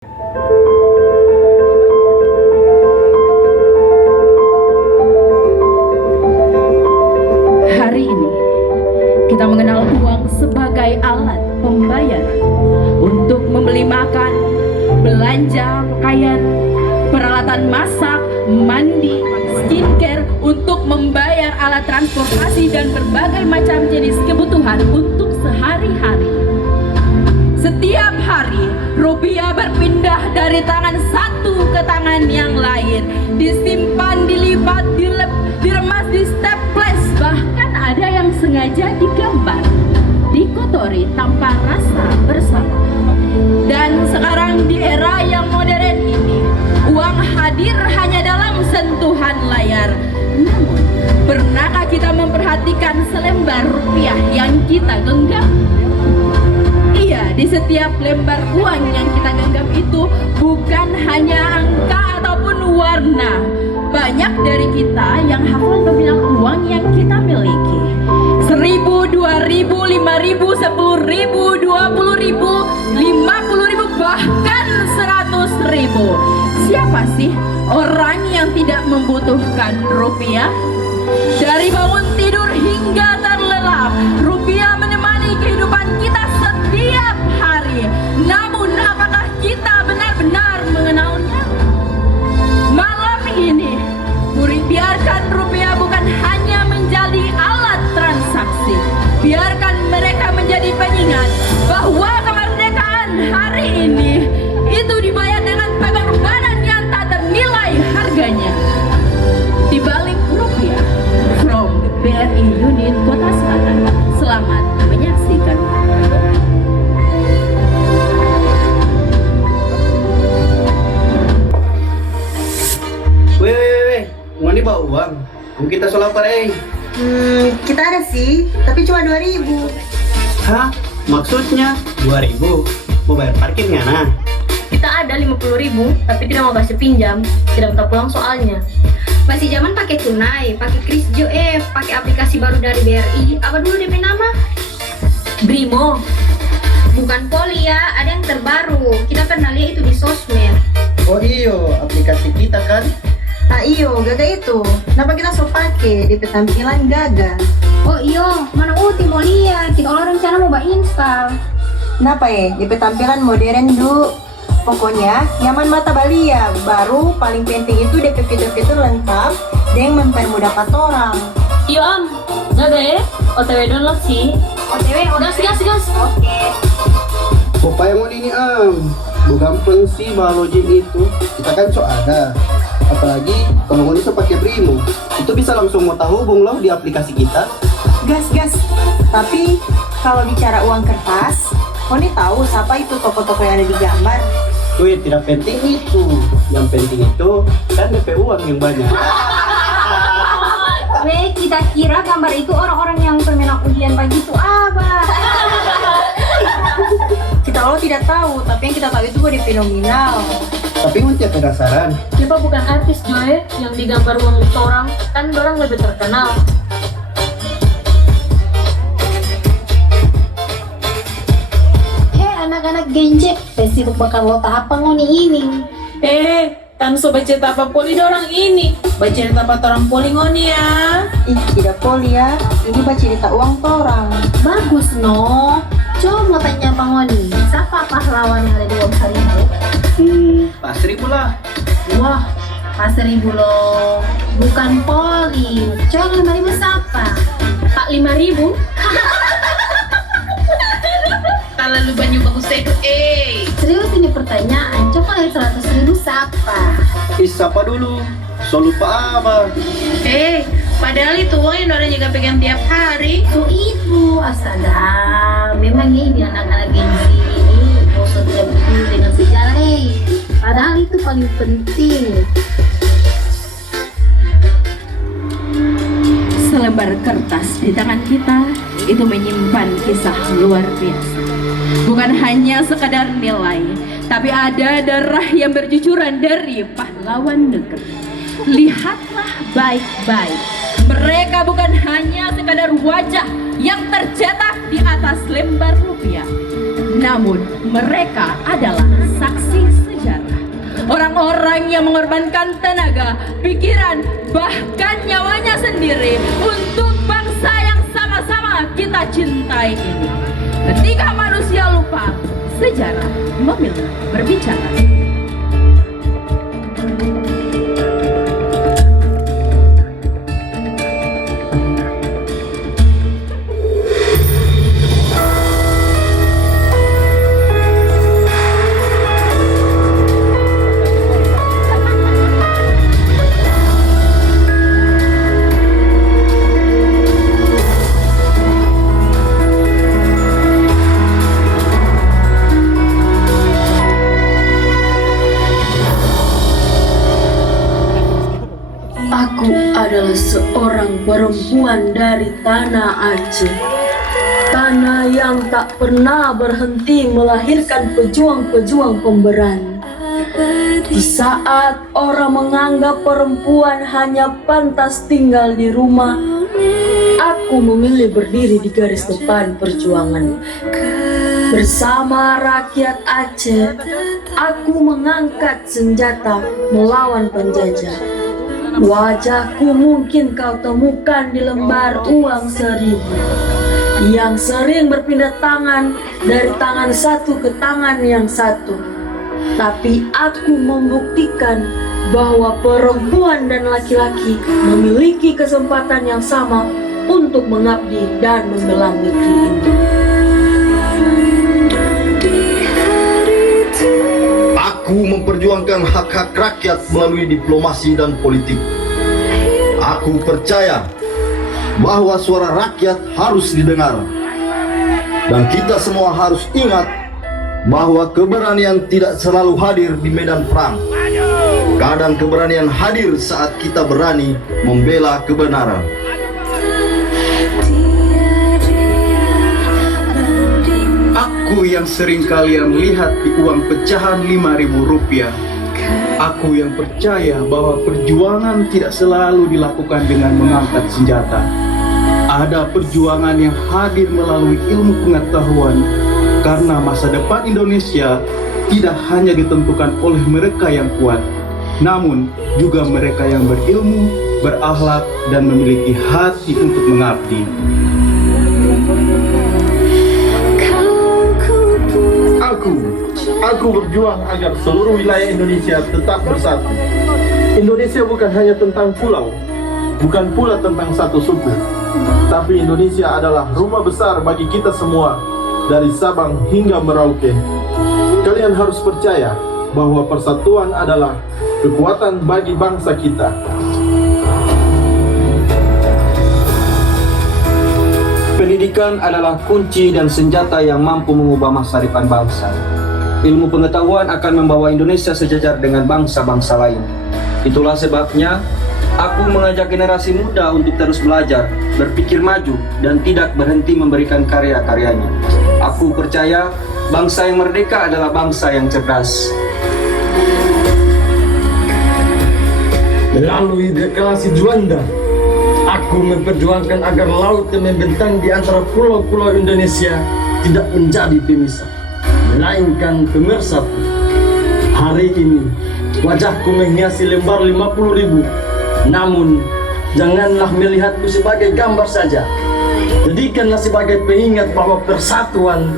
Hari ini kita mengenal uang sebagai alat pembayaran untuk membeli makan, belanja pakaian, peralatan masak, mandi, skincare, untuk membayar alat transportasi dan berbagai macam jenis kebutuhan untuk sehari-hari. Setiap hari, rupiah berpindah dari tangan satu ke tangan yang lain, disimpan, dilipat, diremas, di staples, bahkan ada yang sengaja digambar, dikotori tanpa rasa bersalah. Dan sekarang di era yang modern ini, uang hadir hanya dalam sentuhan layar. Namun, pernahkah kita memperhatikan selembar rupiah yang kita genggam? Iya, di setiap lembar uang yang kita genggam itu bukan hanya angka ataupun warna. Banyak dari kita yang hafal nominal uang yang kita miliki. 1.000, 2.000, 5.000, 10.000, 20.000, 50.000, bahkan 100.000. Siapa sih orang yang tidak membutuhkan rupiah? Dari bangun tidur hingga terlelap, rupiah menemani kehidupan kita setiap hari. Namun apakah kita benar-benar mengenalnya? Malam ini, biarkan rupiah bukan hanya menjadi alat transaksi. Biarkan mereka menjadi pengingat bahwa kemerdekaan hari ini itu dibayar dengan pengorbanan yang tak ternilai harganya. Di balik rupiah, from BRI Unit Kota Selatan. Selamat menyaksikan. Weh, mau nih bawa uang? Mau kita selapar Kita ada sih, tapi cuma 2.000. Hah? Maksudnya 2.000? Mau bayar parkirnya nah? Kita ada 50.000, tapi tidak mau kasih pinjam, tidak minta pulang soalnya. Masih zaman pakai tunai, pakai Kris Jo, pakai aplikasi baru dari BRI. Apa dulu DP nama? Brimo. Bukan Poli ya, ada yang terbaru. Kita pernah lihat itu di sosmed. Oh iyo, aplikasi kita kan? Ah iyo, Gaga itu. Kenapa kita so pakai di tampilan Gaga? Oh iyo, mana Uti mau lihat? Kita orang rencana mau install. Kenapa ya? Di tampilan modern dulu. Pokoknya nyaman mata balia. Baru paling penting itu DP fitur-fitur lengkap dan mempermudah orang. Iyo Am, jaga ya, OTW download sih. OTW, Gas. Oke. Pokoknya mau ini Bu gampang sih bawa login itu. Kita kan so ada. Apalagi kalau mau bisa pakai Brimo, itu bisa langsung mau tahu hubung loh di aplikasi kita. Gas. Tapi kalau bicara uang kertas, Koni tahu siapa itu toko-toko yang ada di gambar? Wih, tidak penting itu. Yang penting itu kan DP uang yang banyak. Kita kira gambar itu orang-orang yang pemenang ujian pagi itu apa? Kita lo tidak tahu, tapi yang kita tahu itu DP nominal. Tapi nanti penasaran. Siapa bukan artis Joy yang digambar uang orang, kan orang lebih terkenal. Anak-anak genjek, Facebook bakal lo apa ngoni ini? Kan so baca apa poli orang ini. Baca apa orang poli ngoni ya. Ih, tidak poli ya. Ini baca cerita uang orang. Bagus no. Coba mau tanya Bang Ngoni, siapa pahlawan yang ada di uang seribu? Pas 1.000 lah. Wah, pas 1.000 loh. Bukan poli. Coba 5.000 siapa? Tak 5.000. Kalau lu banyak bagus itu, Serius ini pertanyaan. Coba lihat 100.000 siapa? Siapa dulu? So lupa apa? Padahal itu uang yang orang juga pegang tiap hari. Tuh itu, astaga. Memang ini anak-anak Gen Z ini bosan tidak peduli dengan sejarah. Padahal itu paling penting. Selembar kertas di tangan kita itu menyimpan kisah luar biasa. Bukan hanya sekadar nilai, tapi ada darah yang bercucuran dari pahlawan negeri. Lihatlah baik-baik. Mereka bukan hanya sekadar wajah yang tercetak di atas lembar rupiah, namun mereka adalah saksi sejarah. orang yang mengorbankan tenaga, pikiran, bahkan nyawanya sendiri untuk bangsa yang sama-sama kita cintai ini. Ketika manusia lupa, sejarah memilih berbicara. Aku adalah seorang perempuan dari tanah Aceh. Tanah yang tak pernah berhenti melahirkan pejuang-pejuang pemberani. Di saat orang menganggap perempuan hanya pantas tinggal di rumah, aku memilih berdiri di garis depan perjuangan. Bersama rakyat Aceh, aku mengangkat senjata melawan penjajah. Wajahku mungkin kau temukan di lembar uang 1000 yang sering berpindah tangan dari tangan satu ke tangan yang satu. Tapi aku membuktikan bahwa perempuan dan laki-laki memiliki kesempatan yang sama untuk mengabdi dan membela negeri ini. Aku memperjuangkan hak-hak rakyat melalui diplomasi dan politik. Aku percaya bahwa suara rakyat harus didengar. Dan kita semua harus ingat bahwa keberanian tidak selalu hadir di medan perang. Kadang keberanian hadir saat kita berani membela kebenaran. Aku yang sering kalian lihat di uang pecahan 5.000 rupiah. Aku yang percaya bahwa perjuangan tidak selalu dilakukan dengan mengangkat senjata. Ada perjuangan yang hadir melalui ilmu pengetahuan, karena masa depan Indonesia tidak hanya ditentukan oleh mereka yang kuat, namun juga mereka yang berilmu, berakhlak, dan memiliki hati untuk mengabdi. Aku berjuang agar seluruh wilayah Indonesia tetap bersatu. Indonesia bukan hanya tentang pulau, bukan pula tentang satu suku, tapi Indonesia adalah rumah besar bagi kita semua, dari Sabang hingga Merauke. Kalian harus percaya bahwa persatuan adalah kekuatan bagi bangsa kita. Pendidikan adalah kunci dan senjata yang mampu mengubah masa depan bangsa. Ilmu pengetahuan akan membawa Indonesia sejajar dengan bangsa-bangsa lain. Itulah sebabnya aku mengajak generasi muda untuk terus belajar, berpikir maju, dan tidak berhenti memberikan karya-karyanya. Aku percaya bangsa yang merdeka adalah bangsa yang cerdas. Melalui deklarasi Juanda, aku memperjuangkan agar laut yang membentang di antara pulau-pulau Indonesia tidak menjadi pemisah, melainkan pemersatu. Hari ini wajahku menghiasi lembar 50.000, namun janganlah melihatku sebagai gambar saja. Jadikanlah sebagai pengingat bahwa persatuan,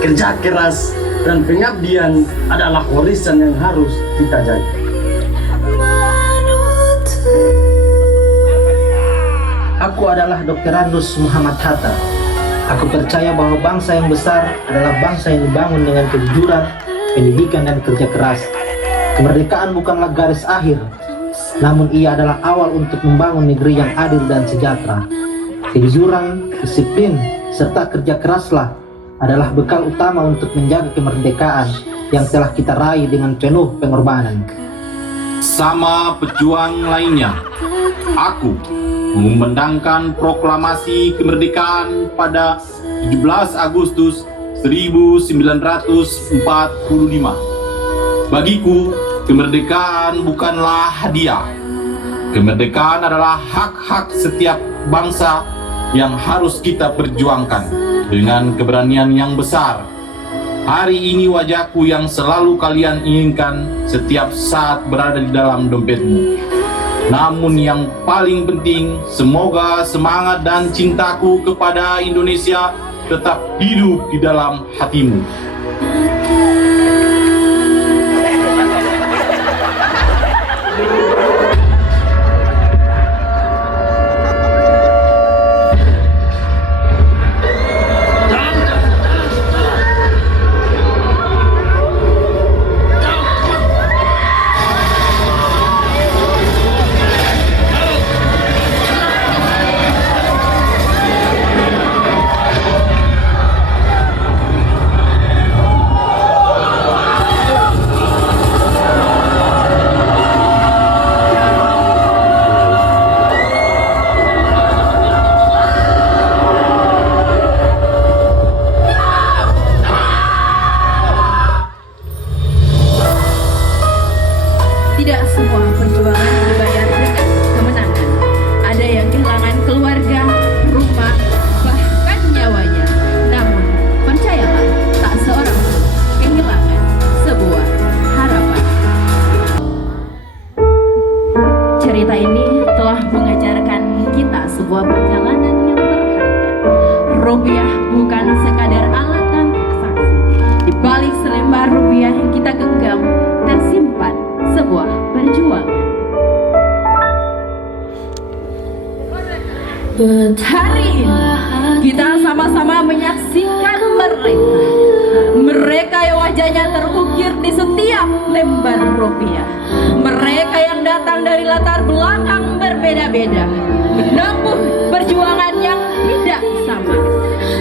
kerja keras, dan pengabdian adalah warisan yang harus kita jaga. Aku adalah Dr. Randus Muhammad Hatta. Aku percaya bahwa bangsa yang besar adalah bangsa yang dibangun dengan kejujuran, pendidikan, dan kerja keras. Kemerdekaan bukanlah garis akhir, namun ia adalah awal untuk membangun negeri yang adil dan sejahtera. Kejujuran, disiplin, serta kerja keraslah adalah bekal utama untuk menjaga kemerdekaan yang telah kita raih dengan penuh pengorbanan. Sama pejuang lainnya, aku mengumandangkan proklamasi kemerdekaan pada 17 Agustus 1945. Bagiku, kemerdekaan bukanlah hadiah. Kemerdekaan adalah hak-hak setiap bangsa yang harus kita perjuangkan dengan keberanian yang besar. Hari ini wajahku yang selalu kalian inginkan setiap saat berada di dalam dompetmu. Namun yang paling penting, semoga semangat dan cintaku kepada Indonesia tetap hidup di dalam hatimu. Tidak semua perjuangan dibayar dengan kemenangan. Ada yang kehilangan keluarga, rumah, bahkan nyawanya. Namun, percayalah, tak seorang pun kehilangan sebuah harapan. Cerita ini telah mengajarkan kita sebuah perjalanan yang berharga. Rupiah bukan sekadar alat dan transaksi. Di balik selembar rupiah yang kita genggam, tersimpan sebuah perjuangan. Hari ini kita sama-sama menyaksikan mereka yang wajahnya terukir di setiap lembar rupiah. Mereka yang datang dari latar belakang berbeda-beda, menempuh perjuangan yang tidak sama,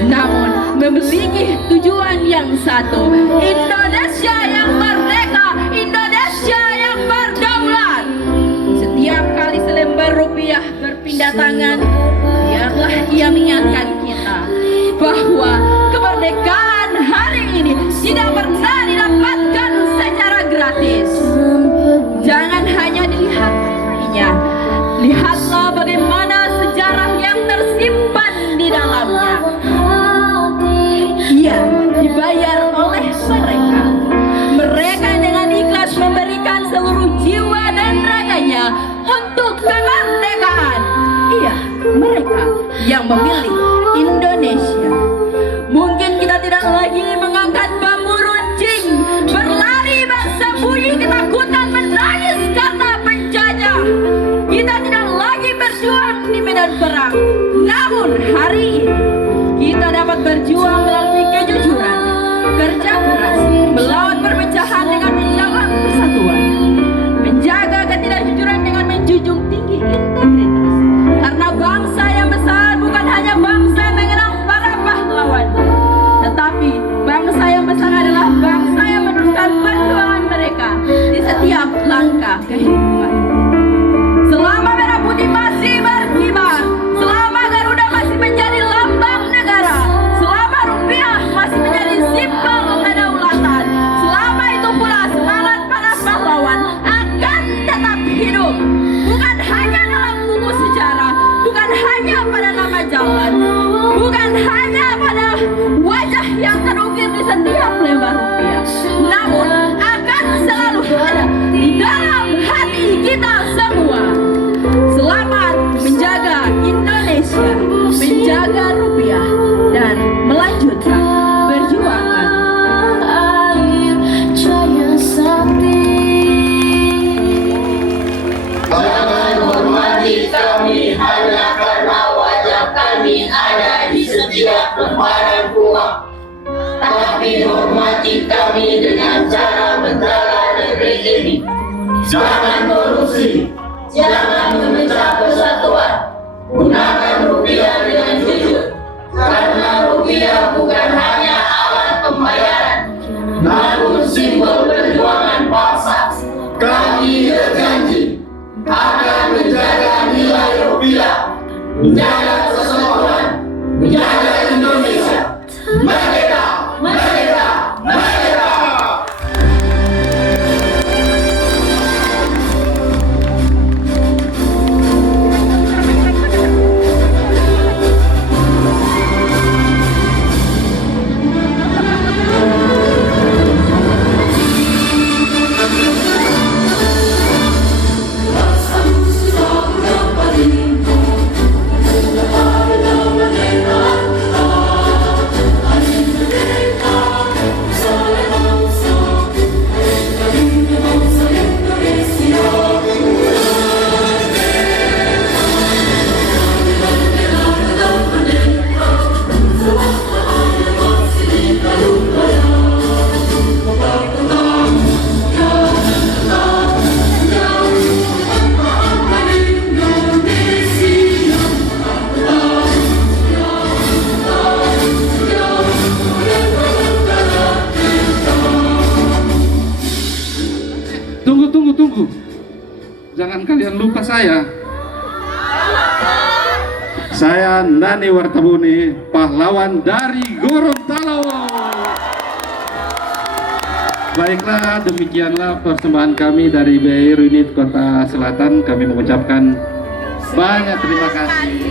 namun memiliki tujuan yang satu: Indonesia yang merdeka, Indonesia yang berdaulat. Setiap kali selembar rupiah berpindah tangan, biarlah ia mengingatkan kita bahwa kemerdekaan hari ini tidak pernah didapatkan secara gratis. Jangan hanya dilihat nilainya, lihatlah bagaimana sejarah yang tersimpan di dalamnya. Ia dibayar oleh mereka. Mereka dengan ikhlas memberikan seluruh jiwa dan raganya untuk kemerdekaan. Iya, mereka yang memilih Indonesia. Mungkin kita tidak lagi mengangkat bambu runcing, berlari bersembunyi ketakutan, menangis karena penjajah. Kita tidak lagi berjuang di medan perang. Namun hari ini kita dapat berjuang melalui kejujuran, kerja keras, melawan perpecahan dengan menjaga persatuan, menjaga ketidakjujuran dengan menjunjung tinggi integritas. Karena bangsa yang besar bukan hanya bangsa yang mengenang para pahlawan, tetapi bangsa yang besar adalah bangsa yang meneruskan perjuangan mereka di setiap langkah kehidupan. Selama merah putih masih berkibar, selama Garuda masih menjadi lambang negara, selama rupiah masih menjadi simbol kedaulatan, selama itu pula semangat para pahlawan akan tetap hidup. Bukan hanya dalam buku sejarah, bukan hanya pada nama jalan, bukan hanya pada wajah yang terukir di setiap lembar rupiah, namun akan selalu ada di dalam hati kita semua. Selamat menjaga Indonesia, menjaga rupiah, dan melanjutkan perjuangan. Jangan hormati kami hanya karena wajah kami ada di setiap lembaran uang, tapi hormati kami dengan cara menjaga negeri ini. Jangan korupsi, jangan memecah persatuan, gunakan rupiah dengan jujur, karena rupiah bukan hanya alat pembayaran, namun simbol perjuangan bangsa. Kami berjanji akan menjaga nilai rupiah, menjaga persatuan, menjaga Indonesia. Merdeka! Merdeka! Merdeka! Tunggu. Jangan kalian lupa saya. Saya Nani Wartabuni, pahlawan dari Gorontalo. Baiklah, demikianlah persembahan kami dari BI Unit Kota Selatan. Kami mengucapkan banyak terima kasih.